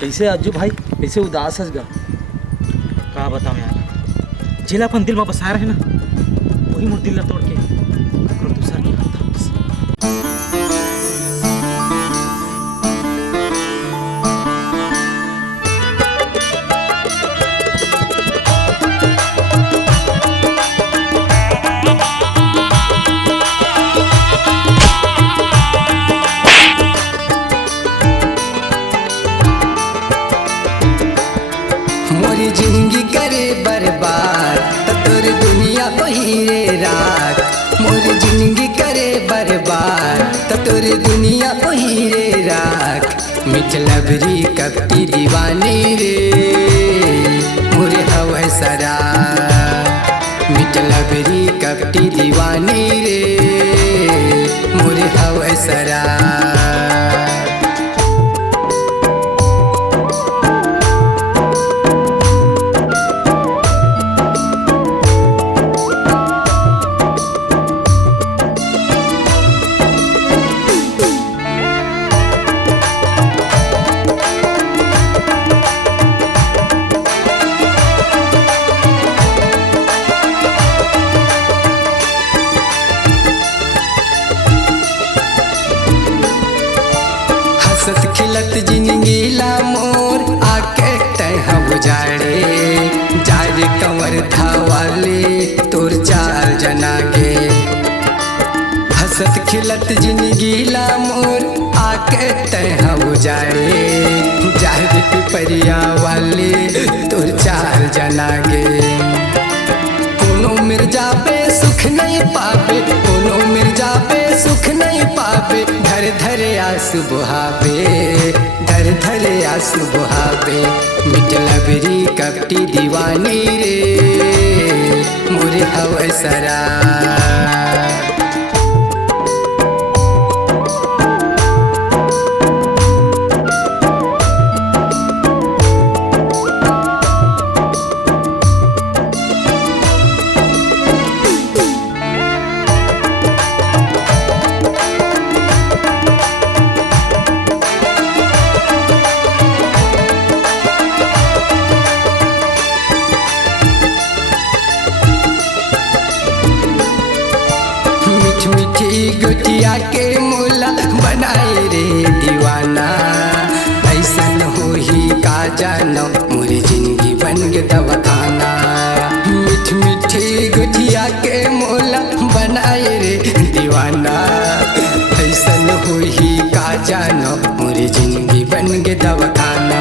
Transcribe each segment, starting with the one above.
कैसे अज्जू भाई कैसे उदास हस गा? का बताऊं यार, जेला अपन दिल में बसा रहे ना, वही मोर दिल ला तोड़ के ककरो दूसर के हाथ थापिस। मोरी जिंदगी करे बर्बाद तो तोर दुनिया पहिरे रात। मोरी जिंदगी करे बर्बाद तो तोर दुनिया पहिरे रात। मिठलबरी कपटी दीवानी रे मोरे हवै सरा। मिठलबरी कपटी दीवानी रे मोरे हवै सरा। हंसत खिलत जिंदगी ला मोर आके तह बुझाड़े। जार कंवर धावाले तोर चार जना के। हंसत खिलत जिंदगी ला मोर आके तह बुझाड़े। जार पिपरिया वाले तोर चार जना के। कोनो मिर्जा पे सुख नहीं पावे, कोनो मिर्जा पे सुख नहीं पावे। धर धर आंसू बुहावे, धर धर आंसू बुहावे। मिठलबरी कपटी दीवानी रे मोरे हवै सरा। मीठी गुटिया के मोला बनाए रे दीवाना। ऐसन हो ही का जानो मोरी जिंदगी बन के दवाखाना। मीठी गुटिया के मोला बनाए रे दीवाना। ऐसन हो ही का जानो मोरी जिंदगी बन के दवाखाना।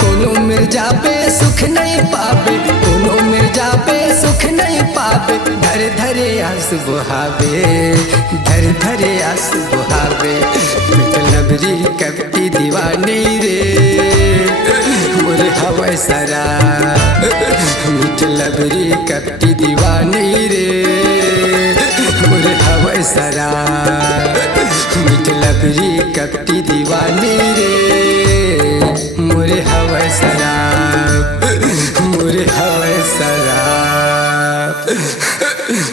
कोनो मिर्जा पे सुख नहीं पावे, कोनो मिर्जा पे सुख नहीं पावे। धर धरे आंसू बुहावे, धर धरे आंसू बुहावे। मिठलबरी कपटी दीवानी रे मोरे हवै सरा। मिठलबरी कपटी दीवानी रे मोरे हवै सरा। मिठलबरी कपटी दीवानी रे